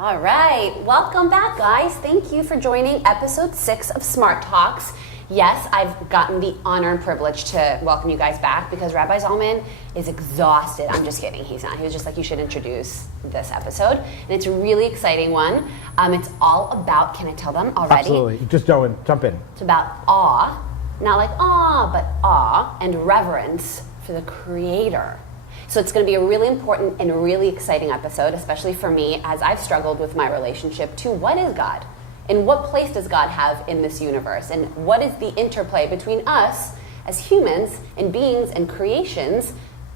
All right, welcome back, guys. Thank you for joining episode 6 of Smart Talks. Yes, I've gotten the honor and privilege to welcome you guys back because Rabbi Zalman is exhausted. I'm just kidding, he's not. He was just like, you should introduce this episode. And it's a really exciting one. It's all about, can I tell them already? Absolutely, just jump in. It's about awe, not like awe, but awe and reverence for the Creator. So it's going to be a really important and really exciting episode, especially for me, as I've struggled with my relationship to what is God? And what place does God have in this universe? And what is the interplay between us as humans and beings and creations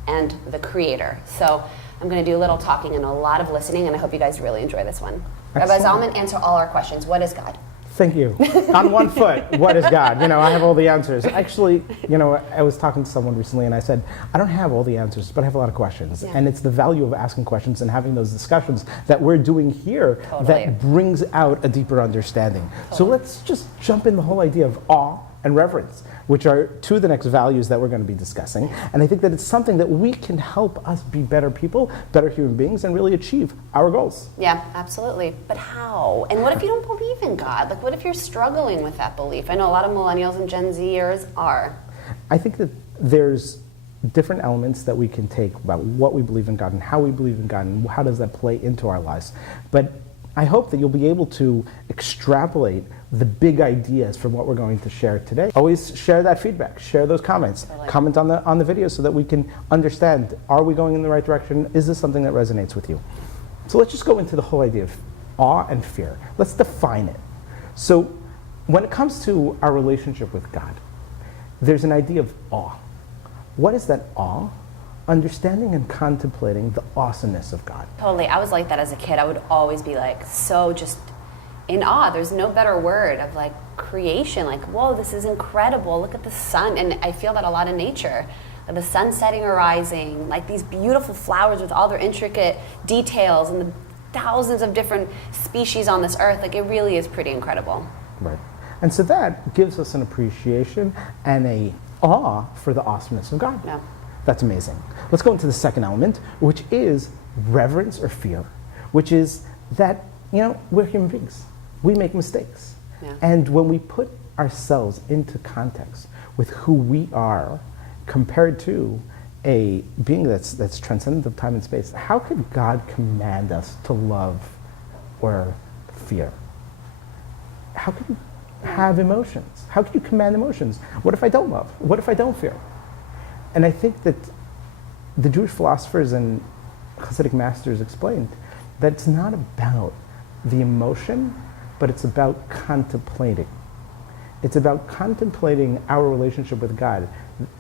and the Creator? So I'm going to do a little talking and a lot of listening, and I hope you guys really enjoy this one. Excellent. Rabbi Zalman, answer all our questions. What is God? Thank you. On one foot, what is God? I have all the answers. Actually, I was talking to someone recently and I said, I don't have all the answers, but I have a lot of questions. Yeah. And it's the value of asking questions and having those discussions that we're doing here that brings out a deeper understanding. So let's just jump in the whole idea of awe and reverence, which are two of the next values that we're going to be discussing. And I think that it's something that we can help us be better people, better human beings, and really achieve our goals. Yeah, absolutely. But how? And what if you don't believe in God? Like, what if you're struggling with that belief? I know a lot of millennials and Gen Zers are. I think that there's different elements that we can take about what we believe in God and how we believe in God and how does that play into our lives. But I hope that you'll be able to extrapolate the big ideas from what we're going to share today. Always share that feedback, share those comments, comment on the video so that we can understand, are we going in the right direction? Is this something that resonates with you? So let's just go into the whole idea of awe and fear. Let's define it. So when it comes to our relationship with God, there's an idea of awe. What is that awe? Understanding and contemplating the awesomeness of God. Totally. I was like that as a kid. I would always be like so just in awe. There's no better word of like creation. Like, whoa, this is incredible. Look at the sun. And I feel that a lot in nature. Like the sun setting or rising, like these beautiful flowers with all their intricate details and the thousands of different species on this earth. Like, it really is pretty incredible. Right. And so that gives us an appreciation and a awe for the awesomeness of God. Yeah. That's amazing. Let's go into the second element, which is reverence or fear, which is that, we're human beings. We make mistakes. Yeah. And when we put ourselves into context with who we are compared to a being that's transcendent of time and space, how could God command us to love or fear? How could you have emotions? How could you command emotions? What if I don't love? What if I don't fear? And I think that the Jewish philosophers and Hasidic masters explained that it's not about the emotion, but it's about contemplating. It's about contemplating our relationship with God,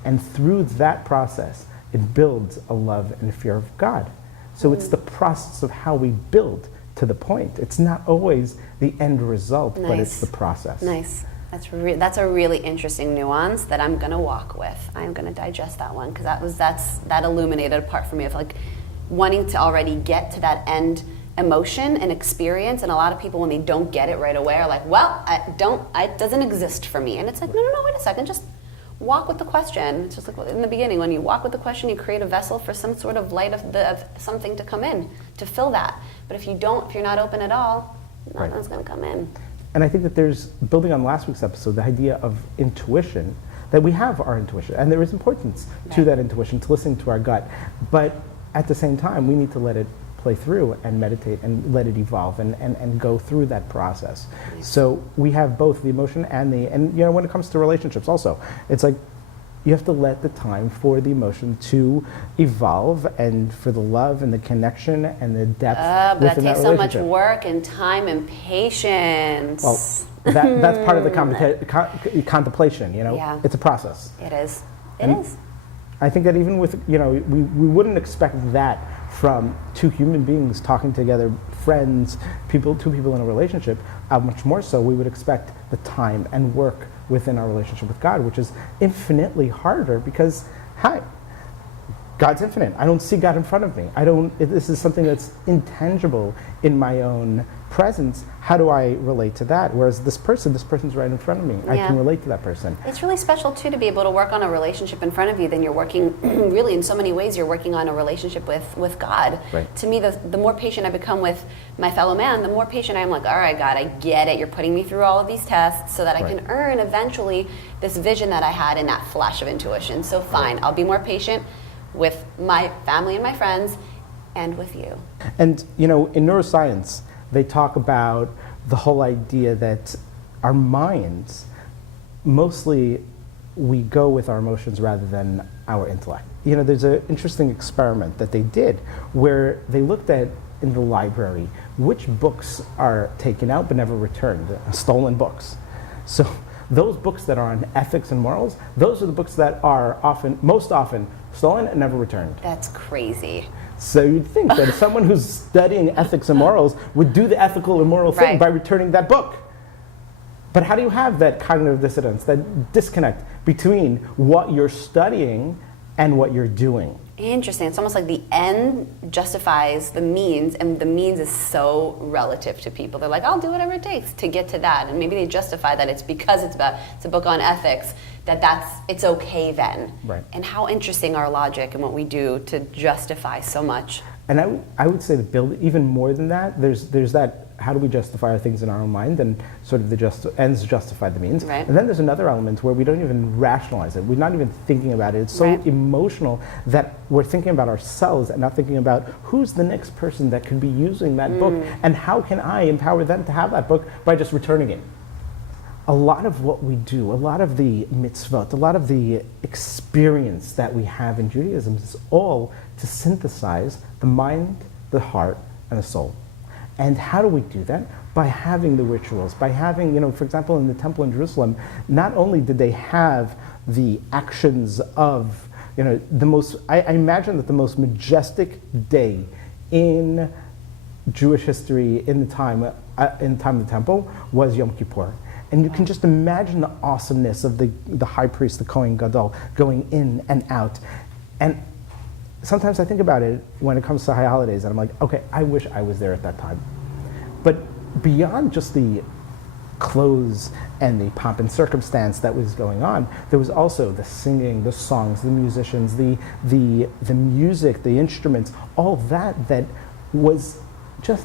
and through that process, it builds a love and fear of God. So it's the process of how we build to the point. It's not always the end result, but it's the process. Nice. That's a really interesting nuance that I'm going to walk with. I'm going to digest that one because that illuminated a part for me of like wanting to already get to that end emotion and experience. And a lot of people, when they don't get it right away, are like, well, it doesn't exist for me. And it's like, no, wait a second, just walk with the question. It's just like in the beginning, when you walk with the question, you create a vessel for some sort of light of something to come in to fill that. But if you're not open at all, nothing's going to come in. And I think that there's, building on last week's episode, the idea of intuition, that we have our intuition, and there is importance to that intuition, to listening to our gut. But at the same time, we need to let it play through and meditate and let it evolve and go through that process. So we have both the emotion and when it comes to relationships also, it's like you have to let the time for the emotion to evolve and for the love and the connection and the depth but within that takes that so much relationship. work and time and patience. Well, that's part of the contemplation, Yeah. It's a process. It is. I think that even with, we wouldn't expect that from two human beings talking together, friends, two people in a relationship. Much more so, we would expect the time and work within our relationship with God, which is infinitely harder because, God's infinite. I don't see God in front of me. This is something that's intangible in my own presence. How do I relate to that? Whereas this person's right in front of me. I can relate to that person. It's really special too to be able to work on a relationship in front of you. Then you're working, really in so many ways, you're working on a relationship with God. Right. To me, the more patient I become with my fellow man, the more patient I am. Like, all right, God, I get it. You're putting me through all of these tests so that I can earn eventually this vision that I had in that flash of intuition. So fine, I'll be more patient with my family and my friends and with you. And, in neuroscience, they talk about the whole idea that our minds, mostly we go with our emotions rather than our intellect. There's an interesting experiment that they did where they looked at, in the library, which books are taken out but never returned, stolen books. So those books that are on ethics and morals, those are the books that are most often stolen and never returned. That's crazy. So you'd think that someone who's studying ethics and morals would do the ethical and moral thing by returning that book. But how do you have that cognitive dissonance, that disconnect between what you're studying and what you're doing? Interesting. It's almost like the end justifies the means, and the means is so relative to people. They're like, I'll do whatever it takes to get to that. And maybe they justify that it's because it's a book on ethics, it's okay then. Right. And how interesting our logic and what we do to justify so much. And I would say to build even more than that, there's that, how do we justify our things in our own mind, and sort of the ends justify the means. Right. And then there's another element where we don't even rationalize it. We're not even thinking about it. It's so emotional that we're thinking about ourselves and not thinking about who's the next person that could be using that book, and how can I empower them to have that book by just returning it. A lot of what we do, a lot of the mitzvot, a lot of the experience that we have in Judaism is all to synthesize the mind, the heart, and the soul. And how do we do that? By having the rituals, by having, for example, in the temple in Jerusalem, not only did they have the actions of, I imagine that the most majestic day in Jewish history in the time of the temple was Yom Kippur. And you can just imagine the awesomeness of the high priest, the Kohen Gadol, going in and out. And sometimes I think about it when it comes to high holidays, and I'm like, okay, I wish I was there at that time. But beyond just the clothes and the pomp and circumstance that was going on, there was also the singing, the songs, the musicians, the music, the instruments, all that was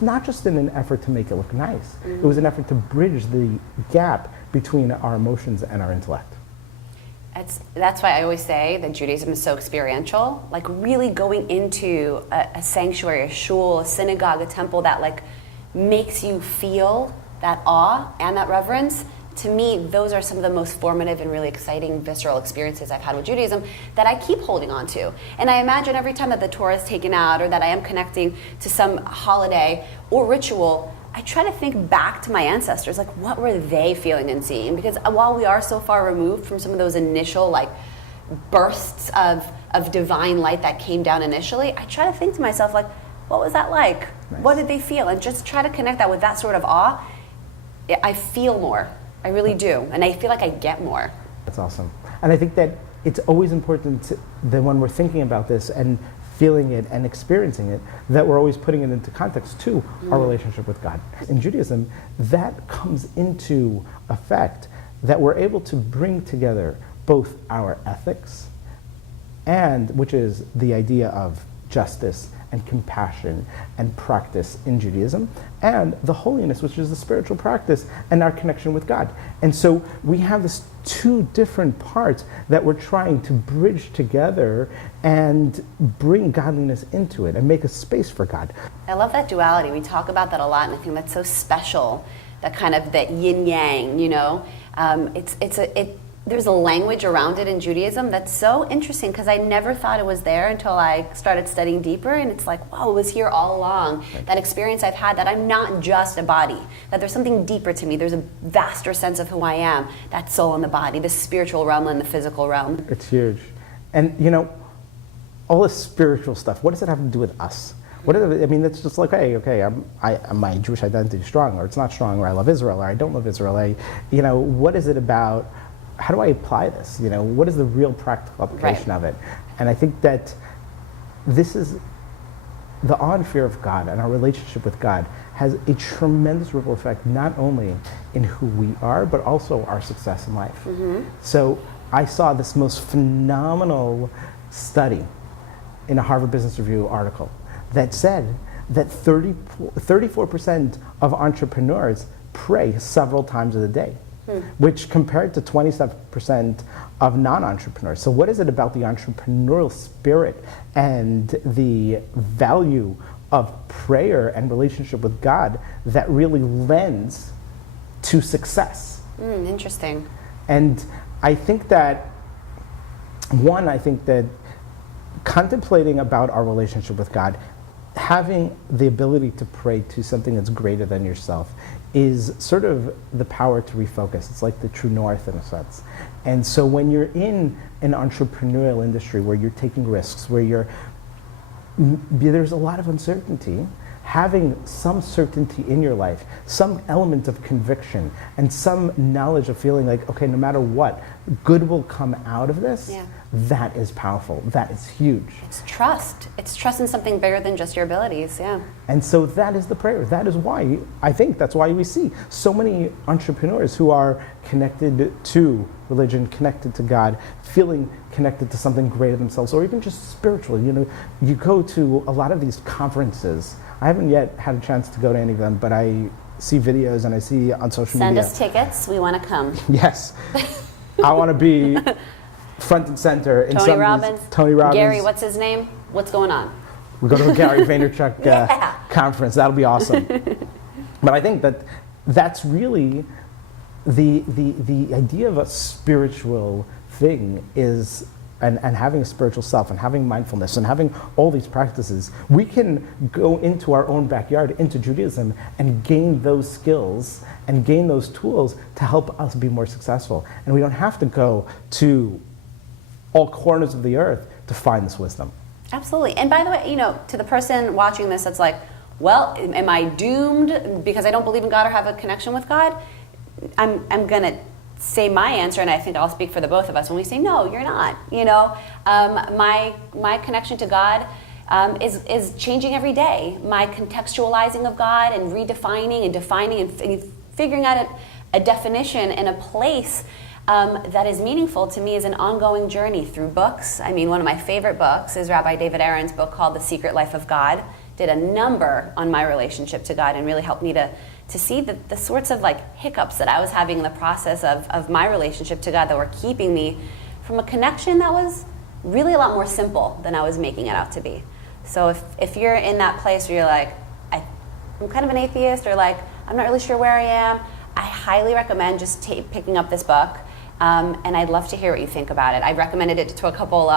not just in an effort to make it look nice. It was an effort to bridge the gap between our emotions and our intellect. That's why I always say that Judaism is so experiential. Like really going into a sanctuary, a shul, a synagogue, a temple that makes you feel that awe and that reverence. To me, those are some of the most formative and really exciting, visceral experiences I've had with Judaism that I keep holding on to. And I imagine every time that the Torah is taken out or that I am connecting to some holiday or ritual, I try to think back to my ancestors, what were they feeling and seeing? Because while we are so far removed from some of those initial bursts of divine light that came down initially, I try to think to myself, what was that like? Nice. What did they feel? And just try to connect that with that sort of awe. I feel more. I really do. And I feel like I get more. That's awesome. And I think that it's always important that when we're thinking about this and feeling it and experiencing it, that we're always putting it into context to our relationship with God. In Judaism, that comes into effect, that we're able to bring together both our ethics, and which is the idea of justice and compassion and practice in Judaism, and the holiness, which is the spiritual practice and our connection with God. And so we have these two different parts that we're trying to bridge together and bring godliness into it and make a space for God. I love that duality. We talk about that a lot, and I think that's so special, that kind of that yin-yang, there's a language around it in Judaism that's so interesting, because I never thought it was there until I started studying deeper, and it's like, wow, it was here all along. Right. That experience I've had, that I'm not just a body, that there's something deeper to me. There's a vaster sense of who I am, that soul and the body, the spiritual realm and the physical realm. It's huge. And all this spiritual stuff, what does it have to do with us? It's just like, okay, my Jewish identity is strong, or it's not strong, or I love Israel, or I don't love Israel. What is it about? How do I apply this? What is the real practical application of it? And I think that this is the awe and fear of God and our relationship with God has a tremendous ripple effect, not only in who we are, but also our success in life. So I saw this most phenomenal study in a Harvard Business Review article that said that 34% of entrepreneurs pray several times a day, which compared to 27% of non-entrepreneurs. So what is it about the entrepreneurial spirit and the value of prayer and relationship with God that really lends to success? Interesting. And I think that, I think that contemplating about our relationship with God, having the ability to pray to something that's greater than yourself, is sort of the power to refocus. It's like the true north in a sense. And so when you're in an entrepreneurial industry where you're taking risks, where there's a lot of uncertainty, having some certainty in your life, some element of conviction, and some knowledge of feeling like, okay, no matter what, good will come out of this, that is powerful. That is huge. It's trust. It's trust in something bigger than just your abilities, And so that is the prayer. That is why, I think that's why we see so many entrepreneurs who are connected to religion, connected to God, feeling connected to something greater themselves, or even just spiritually. You know, you go to a lot of these conferences. I haven't yet had a chance to go to any of them, but I see videos and I see on social media. Send us tickets. We want to come. Yes. I want to be front and center in Tony Robbins. Tony Robbins. Gary, what's his name? What's going on? We go to a Gary Vaynerchuk conference. That'll be awesome. But I think that that's really the idea of a spiritual thing is, and having a spiritual self and having mindfulness and having all these practices. We can go into our own backyard, into Judaism, and gain those skills and gain those tools to help us be more successful. And we don't have to go to all corners of the earth to find this wisdom. Absolutely. And by the way, you know, to the person watching this that's like, well, am I doomed because I don't believe in God or have a connection with God? I'm going to say my answer, and I think I'll speak for the both of us when we say, no, you're not. You know, my connection to God is changing every day. My contextualizing of God and redefining and defining and figuring out a definition and a place that is meaningful to me is an ongoing journey through books. I mean, one of my favorite books is Rabbi David Aaron's book called The Secret Life of God. Did a number on my relationship to God and really helped me to see the sorts of like hiccups that I was having in the process of my relationship to God that were keeping me from a connection that was really a lot more simple than I was making it out to be. So if you're in that place where you're like, I'm kind of an atheist, or like, I'm not really sure where I am, I highly recommend just picking up this book. And I'd love to hear what you think about it. I recommended it to a couple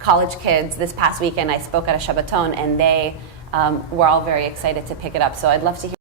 college kids this past weekend. I spoke at a Shabbaton, and they were all very excited to pick it up. So I'd love to hear